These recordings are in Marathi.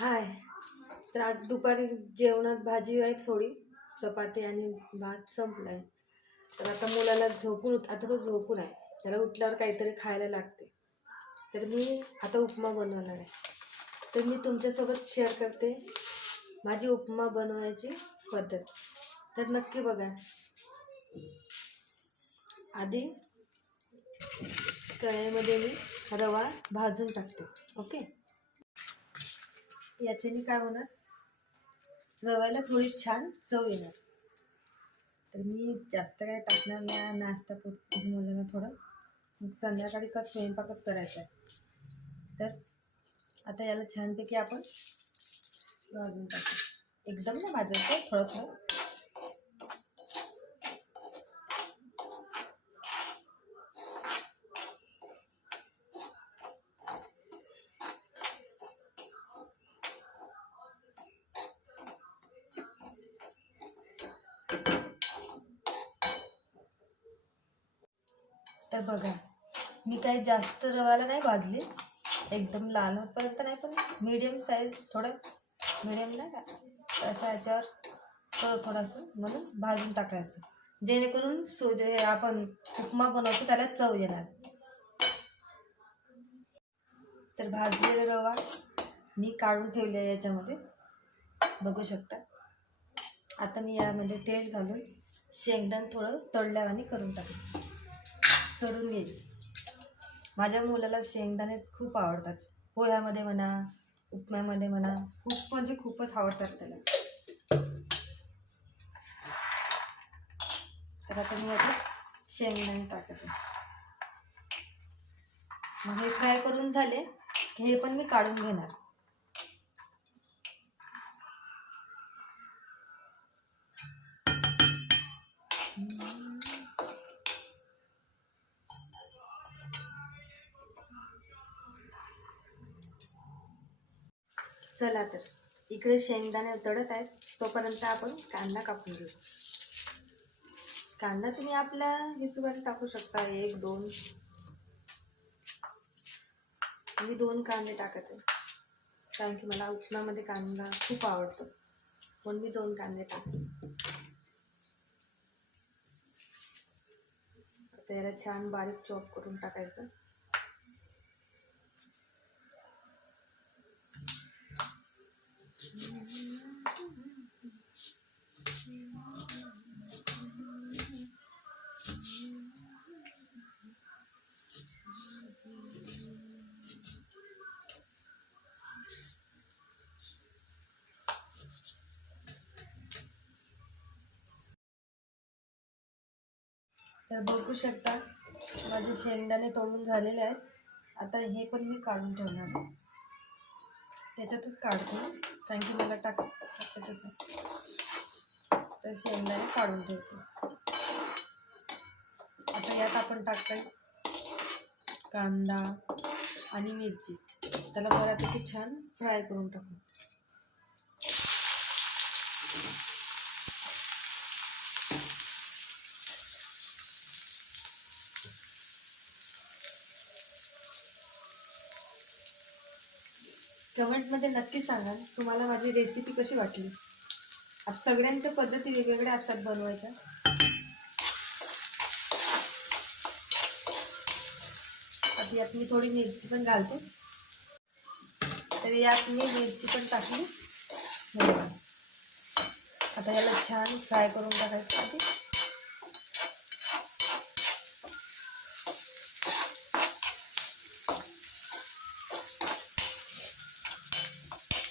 हाय. तर आज दुपारी जेवणात भाजी आहे, थोडी चपाती आणि भात संपलाय. तर आता मुलाला आता तो झोपून आहे. त्याला उठल्यावर काहीतरी खायला लागते. तर मी आता उपमा बनवणार आहे. तर मी तुमच्यासोबत शेअर करते माझी उपमा बनवायची पद्धत. तर नक्की बघा. आधी कढईमध्ये मी रवा भाजून टाकते. ओके. याच्याने काय होणार, रव्याला थोडी छान चव येणार. तर मी जास्त काय टाकणार नाही, नाश्ता मुलांना थोडं, मग संध्याकाळी स्वयंपाकच करायचा आहे. तर आता याला छानपैकी आपण भाजून टाकू. एकदम ना भाजायचं, थोडं थोडं. तर बघा, मी काही जास्त रवाला नाही भाजले, एकदम लाल होतपर्यंत नाही, पण मीडियम साईज, थोडं मीडियम नाही का, तसं याच्यावर थोडंसं म्हणून भाजून टाकायचं, जेणेकरून जे आपण उपमा बनवतो त्याला चव येणार. तर भाजलेला रवा मी काढून ठेवले याच्यामध्ये, बघू शकता. आता मी यामध्ये तेल घालून शेंगदाणे थोडं तळल्यावानी करून तळून घेईल. माझ्या मुलाला शेंगदाणे खूप आवडतात, पोह्यामध्ये म्हणा, उपम्यामध्ये म्हणा, खूप म्हणजे खूपच आवडतात त्याला. तर आता मी याच्यात शेंगदाणे टाकते. मग हे फ्राय करून झाले की हे पण मी काढून घेणार. चला, तर इकडे शेंगदाणे तळत आहेत, तोपर्यंत आपण कांदा कापून घेऊ. कांदा तुम्ही आपल्या हिशोबाने टाकू शकता, 1-2. मी 2 कांदे टाकते, कारण की मला उपमामध्ये कांदा खूप आवडतो, म्हणून मी 2 कांदे टाकते. त्याला छान बारीक चॉप करून टाकायचं. तर बघू शकता माझे शेंगदाणे तळून झालेले आहेत. आता हे पण मी काढून ठेवणार, त्याच्यातच काढते, कारण की मला टाकायचं. तर शेंगदाणे काढून ठेवते. आता यात आपण टाकतोय कांदा आणि मिरची, त्याला बऱ्यापैकी छान फ्राय करून टाकू. कमेंटमध्ये नक्की सांगा तुम्हाला माझी रेसिपी कशी वाटली. आता सगळ्यांच्या पद्धती वेगवेगळ्या असतात बनवायच्या. आता यात मी थोडी मिरची पण घालते, तर यात मी मिरची पण टाकली. आता याला छान फ्राय करून टाकायचं.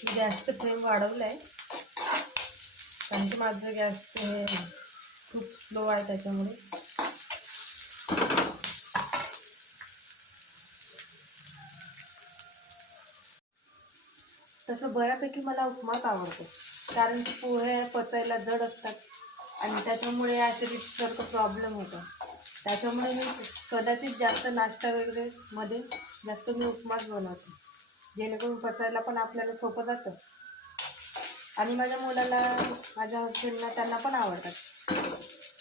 गॅसचं फ्लेम वाढवलं आहे, कारण की माझं गॅस हे खूप स्लो आहे, त्याच्यामुळे. तसं बऱ्यापैकी मला उपमाच आवडतो, कारण की पोहे पचायला जड असतात आणि त्याच्यामुळे ॲसिडिटीसारखं प्रॉब्लेम होतो. त्याच्यामुळे मी कदाचित जास्त नाश्ता वगैरे मध्ये जास्त मी उपमाच बनवते, जेणेकरून पचायला पण आपल्याला सोपं जातं. आणि माझ्या मुलाला, माझ्या हस्बंडला, त्यांना पण आवडतात,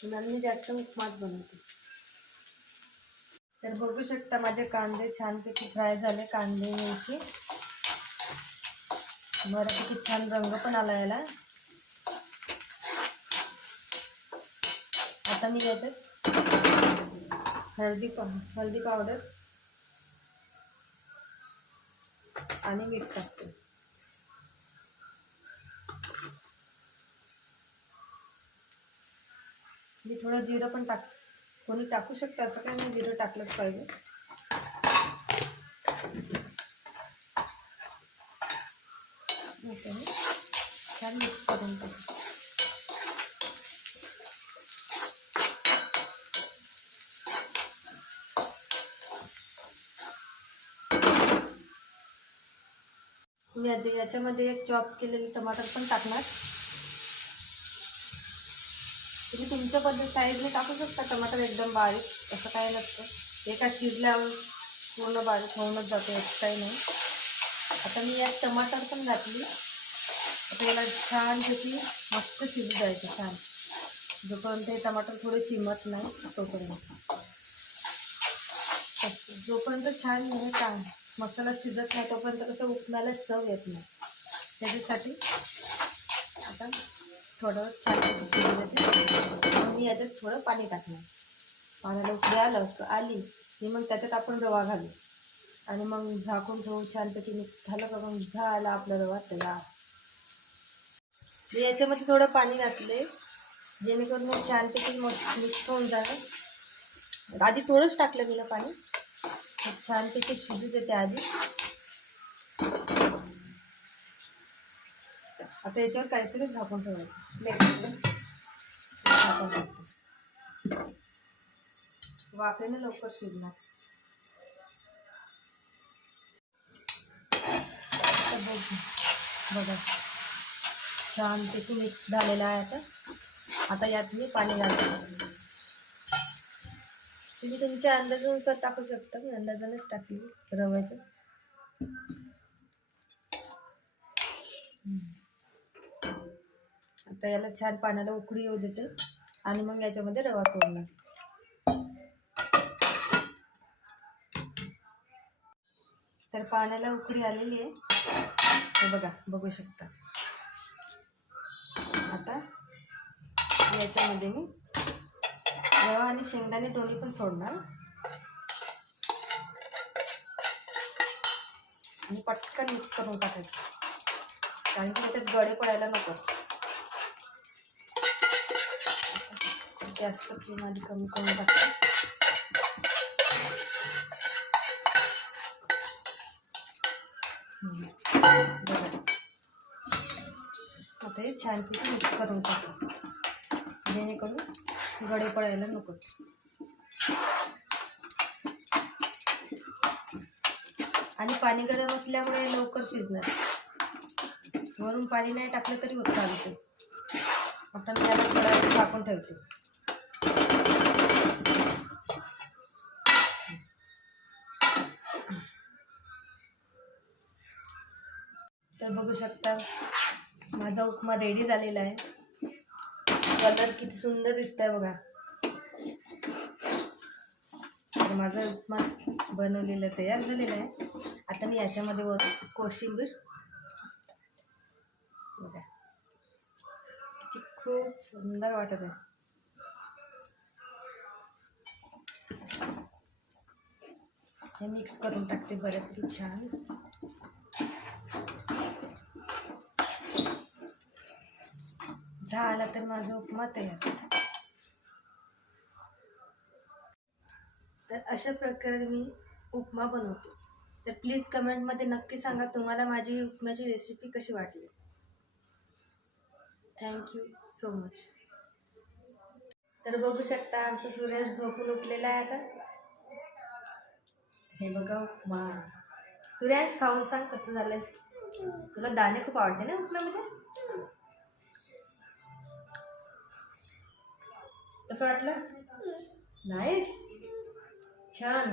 म्हणून मी जास्त उपमाच बनवते. तर बघू शकता माझे कांदे छानपैकी फ्राय झाले, कांदे मिरची. बऱ्यापैकी छान रंग पण आला याला. आता मी याच्यात हळदी पावडर आणि मीठ टाकते. मी थोडं जिरं पण कोणी टाकू शकतं, असं काही नाही, जिरं टाकलंच पाहिजे. छान मिक्स करून टाकू. मी आता याच्यामध्ये एक चॉप केलेले टमाटर पण टाकणार. तुम्ही तुमच्या पद्धत साईजने टाकू शकता टमाटर, एकदम बारीक असं काही नसतं. एका शिजल्यावर पूर्ण बारीक होऊनच जाते, असं काही नाही. आता मी यात टमाटर पण घातली. आता याला छानपैकी मस्त शिजू द्यायचं छान, जोपर्यंत हे टमाटर थोडे चिमत नाही तोपर्यंत. जोपर्यंत छान छान मसाला शिजत नाही तोपर्यंत कसं उपमाला चव येत नाही. त्याच्यासाठी आता थोडं छानपैकी शिजू देते. मी याच्यात थोडं पाणी टाकणार. पाण्याला उकळी आली की मग त्याच्यात आपण रवा घालू आणि मग झाकून ठेवून छानपैकी मिक्स झालं का मग झाला आपला रवा तयार. मी याच्यामध्ये थोडं पाणी घातले जेणेकरून मग छानपैकी मिक्स होऊन जाणार. आधी थोडंच टाकलं मी ना पाणी, छानपैकी शिजू देते आधी. आता याच्यावर काहीतरी झाकून ठेवायचं. वाफेने लवकर शिजणार. बघा छानपैकी मिक्स झालेलं आहे. आता यात मी पाणी घालते. तुम्ही तुमच्या अंदाजानुसार टाकू शकता. मी अंदाजानेच टाकली रव्याचं. आता याला छान पाण्याला उकळी येऊ देते आणि मग याच्यामध्ये रवा सोडणार. तर पाण्याला उकळी आलेली आहे, हे बघा, बघू शकता. आता याच्यामध्ये मी रवा आणि शेंगदाणे दोन्ही पण सोडणार आणि पटकन मिक्स करून टाकायचं, कारण की त्याच्यात गडे पडायला नको. जास्त फ्लेम आधी कमी करून टाकते. आता हे छानपैकी मिक्स करून टाकू जेणेकरून गडे पडायला नको. आणि पाणी गरम असल्यामुळे लवकर शिजणार. वरून पाणी नाही टाकलं तरी होत चालते. आता मी याला थोडा वेळ झाकून ठेवते. तर बघू शकता माझा उपमा रेडी झालेला आहे. कलर किती सुंदर दिसतंय बघा. तर माझा उपमा बनवलेला तयार झालेला आहे. आता मी याच्यामध्ये कोशिंबीर बघा, खूप सुंदर वाटत आहे. हे मिक्स करून टाकते बऱ्यापैकी छान. झाला तर माझा उपमा तयार. तर अशा प्रकारे मी उपमा बनवते. तर प्लीज कमेंटमध्ये नक्की सांगा तुम्हाला माझी उपम्याची रेसिपी कशी वाटली. Thank you so much. तर बघू शकता आमचं सूर्यच झोपून उठलेला आहे आता. हे बघा उपमा. सूर्याश खाऊन सांग कसं झालंय. तुला दाणे खूप आवडते ना उपम्यामध्ये. कसं वाटलं. नाईस, छान.